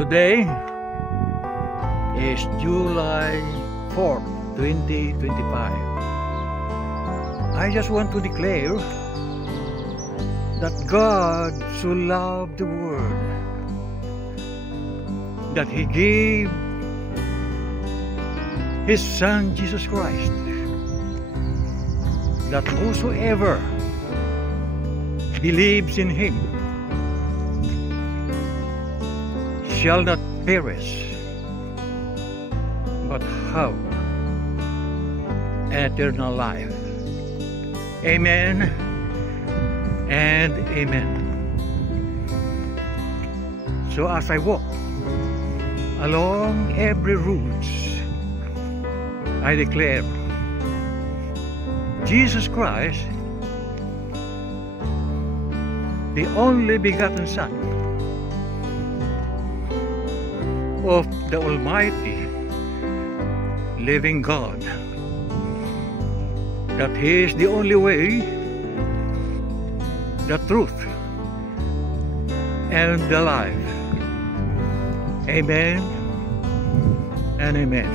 Today is July 4th, 2025. I just want to declare that God so loved the world that He gave His Son Jesus Christ, that whosoever believes in Him shall not perish, but have an eternal life. Amen and amen. So as I walk along every route, I declare Jesus Christ, the only begotten Son of the Almighty living God, that He is the only way, the truth, and the life. Amen and amen.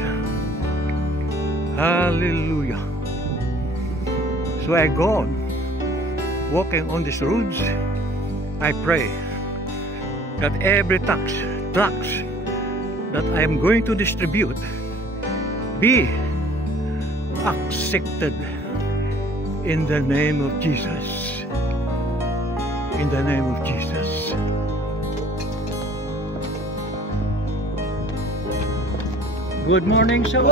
Hallelujah. So I go on walking on these roads. I pray that every tracts that I am going to distribute be accepted in the name of Jesus. In the name of Jesus. Good morning, sir.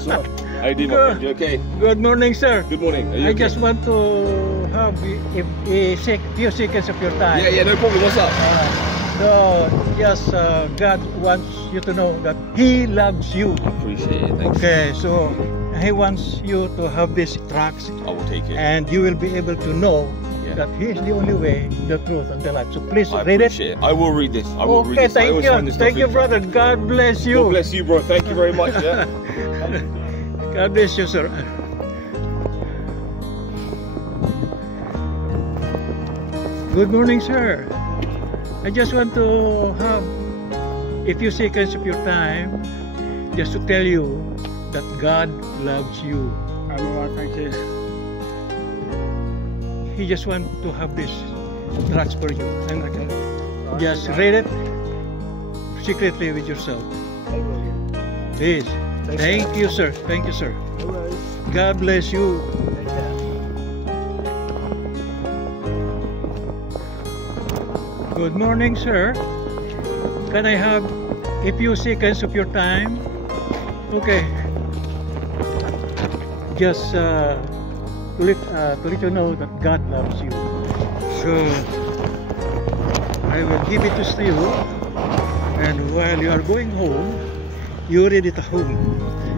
Sir, how you doing, my friend? You okay? Good morning, sir. Good morning. Are you I okay? just want to have a few seconds of your time. Yeah, no problem. What's up? So, yes, God wants you to know that He loves you. I appreciate it. Thanks. Okay, so He wants you to have these tracks, I will take it. and you will be able to know that He is the only way, the truth, and the life. So please I read it. appreciate it. I will read this. I will read Okay, this. I always find this thank you, stuff brother. God bless you. God bless you, bro. Thank you very much. Yeah. God bless you, sir. Good morning, sir. I just want to have a few seconds of your time just to tell you that God loves you. Thank you. He just wants to have this tracks for you. And just read it secretly with yourself. Please. Thank you, sir. Thank you, sir. God bless you. Good morning, sir. Can I have a few seconds of your time? Okay. Just to let you know that God loves you. So I will give it to you, and while you are going home, you read it at home,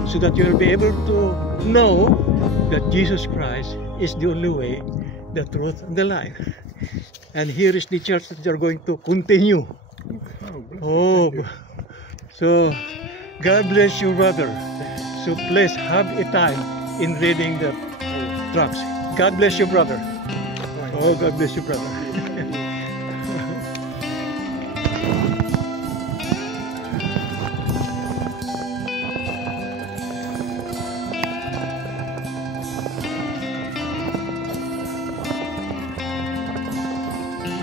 so that you will be able to know that Jesus Christ is the only way, the truth, and the life. And here is the church that you are going to continue. Oh, so God bless you, brother. So please have a time in reading the tracts. God bless you, brother. Oh, God bless you, brother.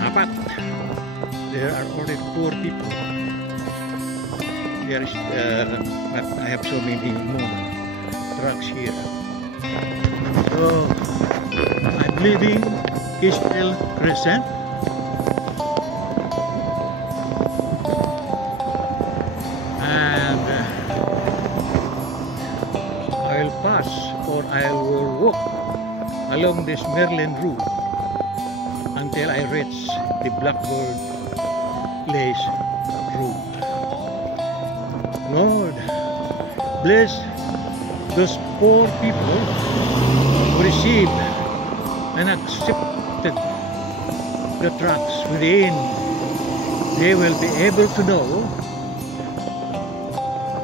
Apat. There are only 4 people. There is, but I have so many more trucks here. So I'm leaving Eastville Crescent. And I'll pass, or I will walk along this Merlin Road until I reach the Blackbird Place Road. Lord, bless those poor people who received and accepted the tracts within. They will be able to know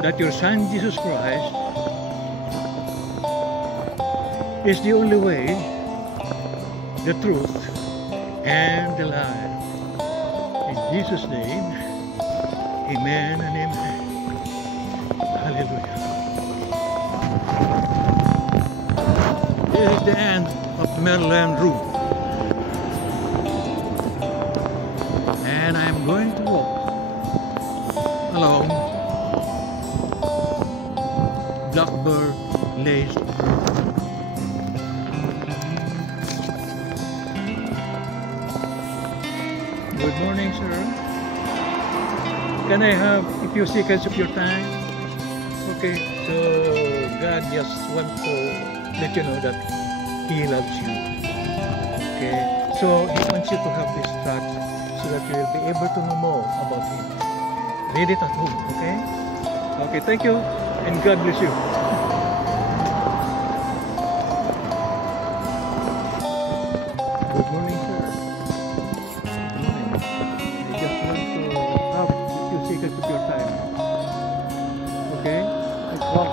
that your Son Jesus Christ is the only way, the truth, and the life. In Jesus' name, Amen and amen. Hallelujah. This is the end of Maryland Route. And I'm going to walk along Blackbird Lace Road. Good morning, sir. Can I have a few seconds of your time? Okay, so God just wants to let you know that He loves you. Okay, so He wants you to have this trust so that you will be able to know more about Him. Read it at home, okay? Okay, thank you, and God bless you. Good morning, sir. Good morning. I just want to have a few seconds of your time. Okay? Okay.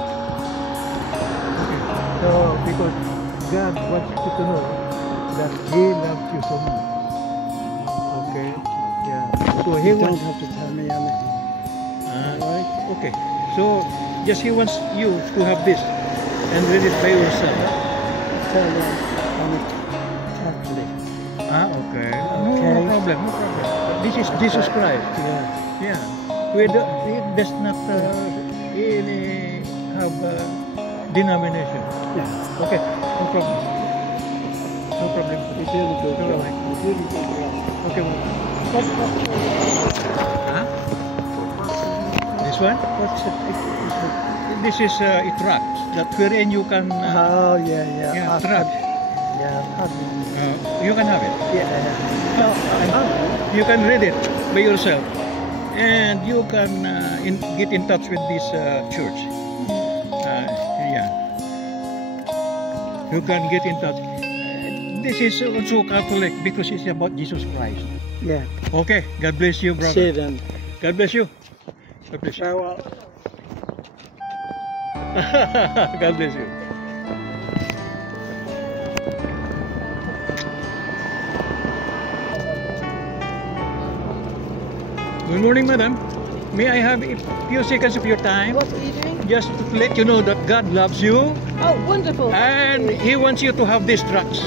So, because God wants you to know that He loves you so much. Okay? Yeah. So He You don't wants. have to tell me anything. Alright? Okay. So, just He wants you to have this and read it by yourself. Tell them I'm a Catholic. Okay. Okay. No problem. No problem. This is Jesus Christ. Yeah. Yeah. We does not really have denomination. Yeah. Okay. No problem. No problem. It's really good. No problem. It's really good. Okay. What's Huh? This one? what's the picture? This is a tract that wherein you can Oh, yeah, yeah. yeah, tract. Yeah, I've had You can have it. Yeah, yeah. No, You can read it by yourself, and you can get in touch with this church. Yeah, you can get in touch. This is also Catholic because it's about Jesus Christ. yeah. Okay, God bless you, brother. Say then. God bless you. God bless you. Farewell. God bless you. Good morning, madam. May I have a few seconds of your time? What are you doing? Just to let you know that God loves you Oh, wonderful. and He wants you to have this tracts.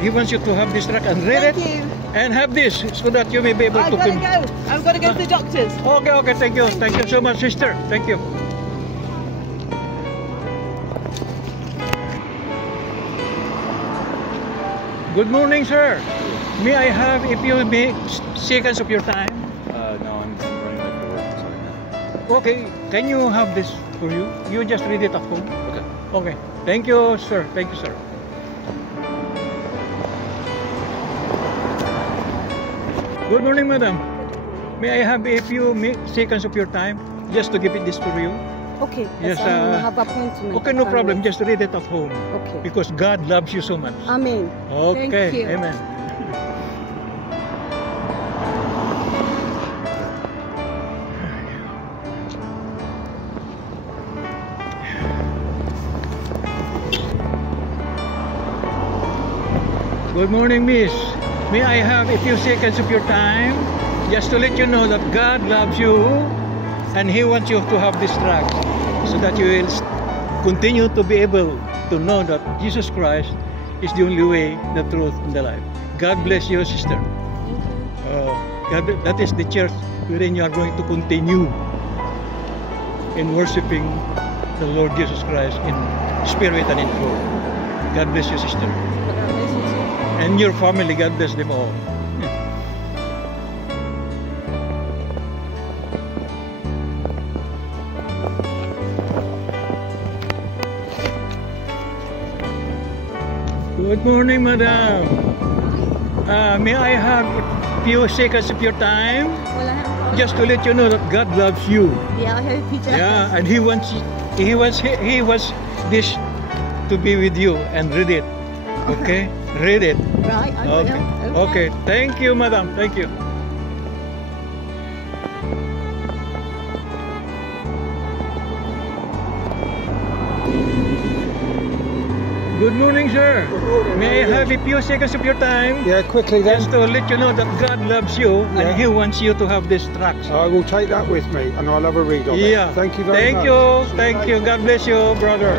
He wants you to have this tract and read Thank it you. and have this so that you may be able I've to. got to go. I've got to go to the doctors. Okay, okay, thank you. Thank you so much, sister. Thank you. Good morning, sir. May I have a few seconds of your time? No, I'm running late for work. Sorry. Okay, can you have this for you? You just read it at home. Okay. Okay. Thank you, sir. Thank you, sir. Good morning, madam. May I have a few seconds of your time just to give it this for you? Okay. Yes, I have appointment. Okay, no problem. Just read it at home Okay. because God loves you so much. Amen. Okay, Thank you. amen. Good morning, miss. May I have a few seconds of your time just to let you know that God loves you and He wants you to have this tract so that you will continue to be able to know that Jesus Christ is the only way, the truth, and the life. God bless you, sister. That is the church wherein you are going to continue in worshiping the Lord Jesus Christ in spirit and in truth. God bless you, sister. And your family, God bless them all. Good morning, madam. May I have a few seconds of your time? Well, I haven't. Just to let you know that God loves you. Yeah, I hope he does. Yeah, and He wants this to be with you and read it. Okay? Read it. Right, I Okay. will. Okay. Thank you, madam. Thank you. Good morning, sir. May I have a few seconds of your time? Yeah, quickly then. Just to let you know that God loves you Yeah. and He wants you to have these tracks. I will take that with me and I'll have a read of it. Yeah. Thank you very much. Thank you. God bless you, brother.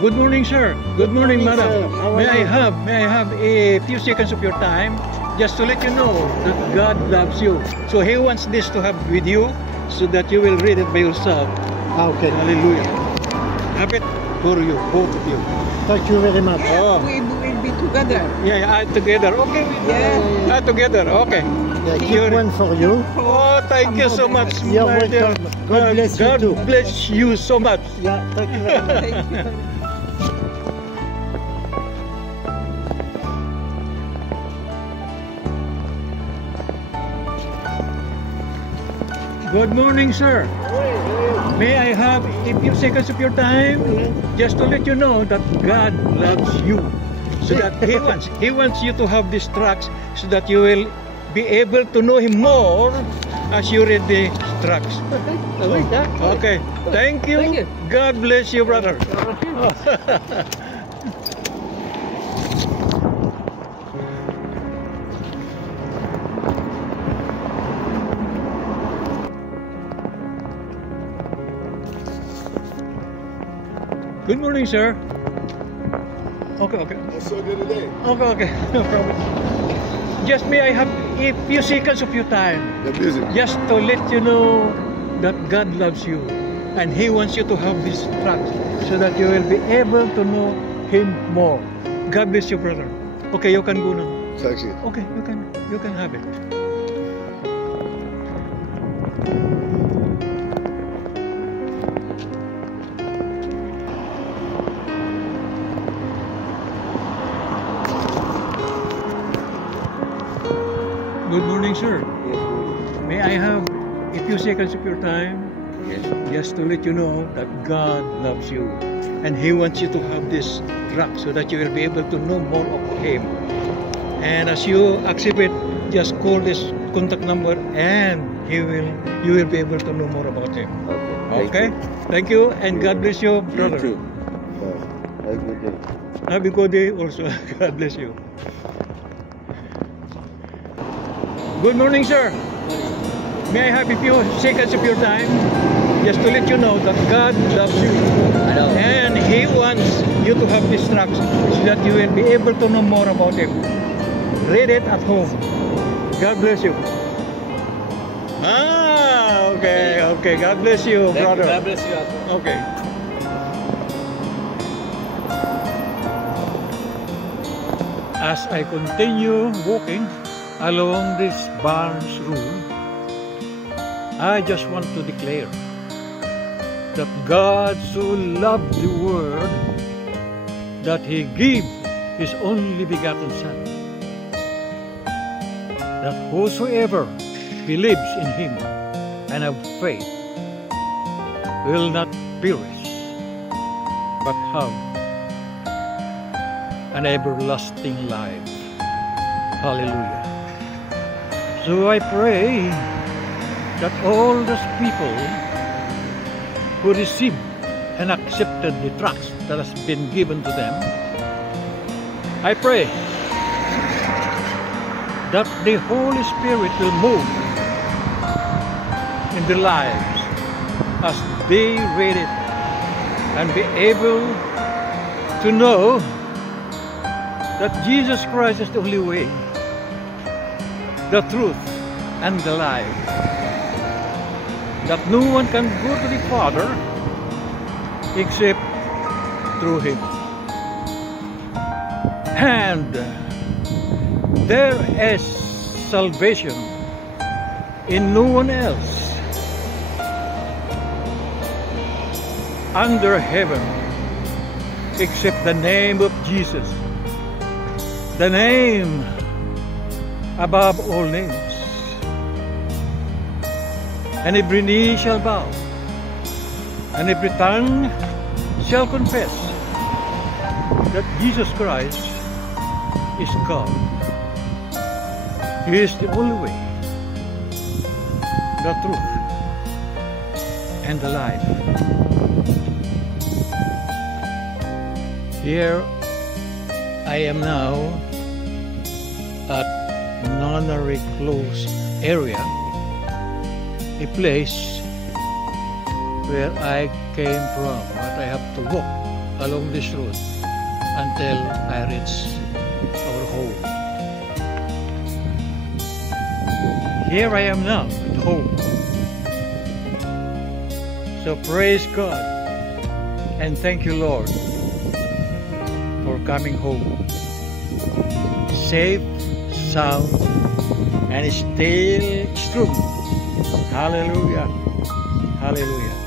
Good morning, sir. Good morning, morning, madam. sir. How are May you? I have a few seconds of your time just to let you know that God loves you. So He wants this to have with you so that you will read it by yourself. Okay. Hallelujah. Have it for you, both of you. Thank you very much. Oh. We will be together. Yeah, together. Okay. Yeah. Together. Okay. Yeah, keep You're- one for you. Oh, thank you so much. You're my dear. welcome. God bless you God too. bless you so much. Yeah, thank you very much. Thank you. Good morning, sir. May I have a few seconds of your time just to let you know that God loves you. So that He wants you to have these tracks so that you will be able to know Him more as you read the tracks. Okay. Thank you. Thank you. God bless you, brother. Good morning, sir. Okay. What's so good today? Okay, no problem. Just may I have a few seconds of your time The music. just to let you know that God loves you and He wants you to have these tracks so that you will be able to know Him more. God bless you, brother. Okay, you can go now. Thank you. Okay, you can have it. Good morning, sir. May I have a few seconds of your time? Yes. Just to let you know that God loves you and He wants you to have this track so that you will be able to know more of Him. And as you accept it, just call this contact number and you will be able to know more about Him. Okay? Thank you and God bless you, brother. You too. Have a good day. Have a good day also. God bless you. Good morning, sir. May I have a few seconds of your time just to let you know that God loves you. And He wants you to have these tracks so that you will be able to know more about Him. Read it at home. God bless you. Okay. God bless you, brother. God bless you also. Okay. As I continue walking along this Barnes Road, I just want to declare that God so loved the world that He gave His only begotten Son, that whosoever believes in Him and have faith will not perish but have an everlasting life. Hallelujah. So I pray that all those people who received and accepted the trust that has been given to them, I pray that the Holy Spirit will move in their lives as they read it and be able to know that Jesus Christ is the only way, the truth, and the life. That no one can go to the Father except through Him. And there is salvation in no one else under heaven except the name of Jesus, the name above all names. And every knee shall bow, and every tongue shall confess that Jesus Christ is God. He is the only way, the truth, and the life. Here I am now at Nunnery Close area, a place where I came from, but I have to walk along this road until I reach our home. Here I am now at home. So praise God and thank you, Lord, for coming home safe, sound, and still strong. Hallelujah. Hallelujah.